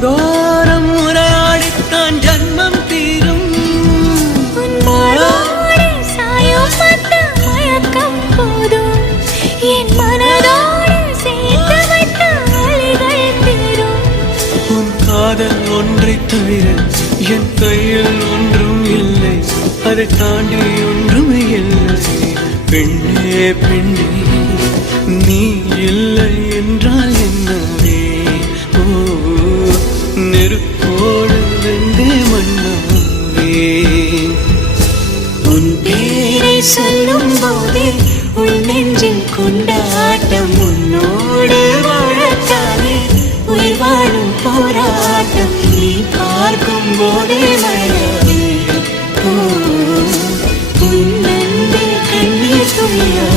காதோரம் உரையாடித்தான் ஜன்மம் தீரும். சாயம் மயக்கம் போதும் என் மனதோடு சேர்த்து வைத்த அலைகள் தீரும். உன் காதல் ஒன்றை தவிர என் கையில் ஒன்றும் இல்லை, அதை தாண்டி ஒன்றும் இல்லை. பெண்ணே பெண்ணே நீ இல்லை என்றால் என்னவே? ஓ நெருப்போடு வெந்தே மண்ணாவே. உன் பேரை சொல்லும் போதே உன் நெஞ்சில் கொண்டாட்டம். உன்னோடு வாழத்தானே உயிர் வாழும் போராட்டம். நீ பார்க்கும் போதே மழவே. உன் நன்பில் கண்ணீர் துளியா